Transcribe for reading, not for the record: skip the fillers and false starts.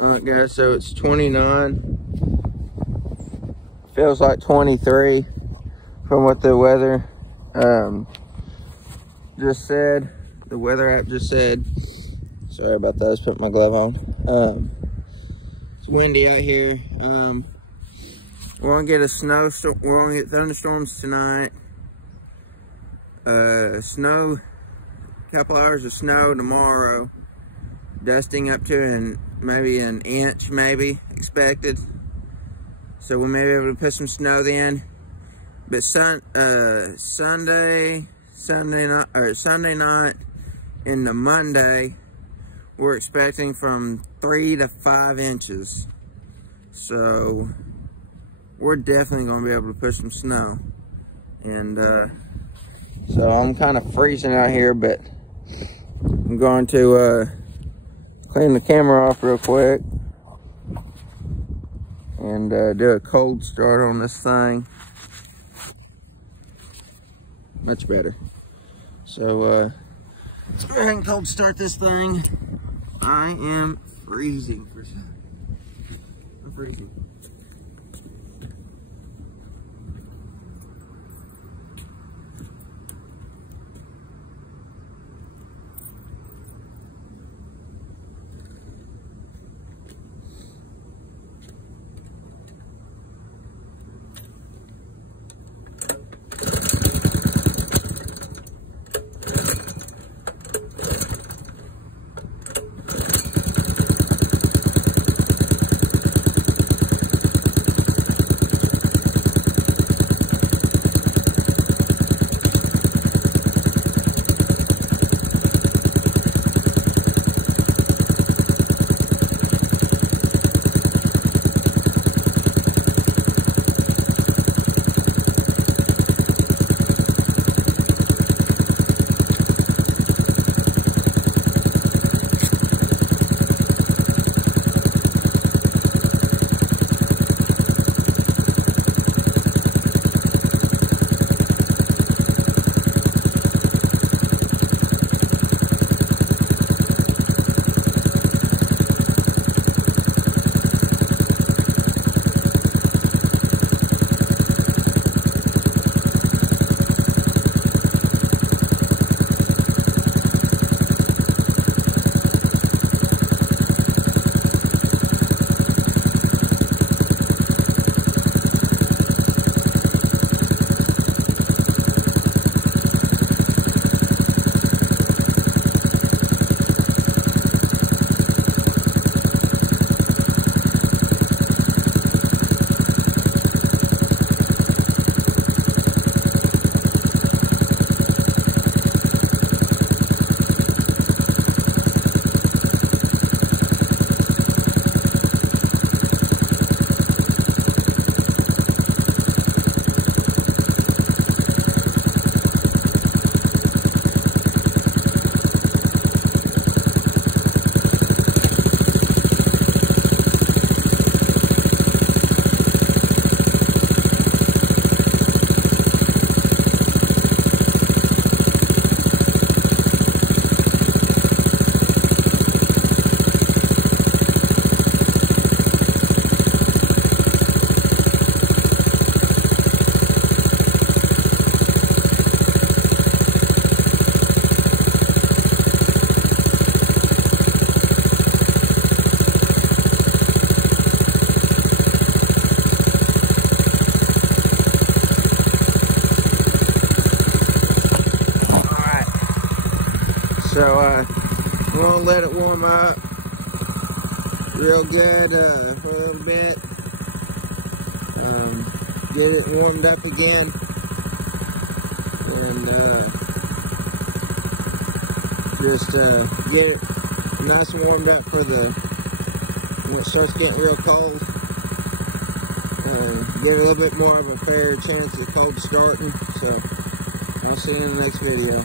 Alright guys, so it's 29. Feels like 23 from what the weather just said. The weather app just said. Sorry about that, I just put my glove on. It's windy out here. We're gonna get a snowstorm. We're gonna get thunderstorms tonight. Snow, couple hours of snow tomorrow. Dusting up to maybe an inch, maybe expected. So we may be able to put some snow then. But Sunday night into Monday, we're expecting from 3 to 5 inches. So we're definitely going to be able to push some snow. And so I'm kind of freezing out here, but I'm going to clean the camera off real quick and do a cold start on this thing. Much better. So let's go ahead and cold start this thing. I am freezing. I'm freezing. So we're gonna let it warm up real good for a little bit. Get it warmed up again, and just get it nice and warmed up for when it starts getting real cold. Get a little bit more of a fair chance of cold starting. So I'll see you in the next video.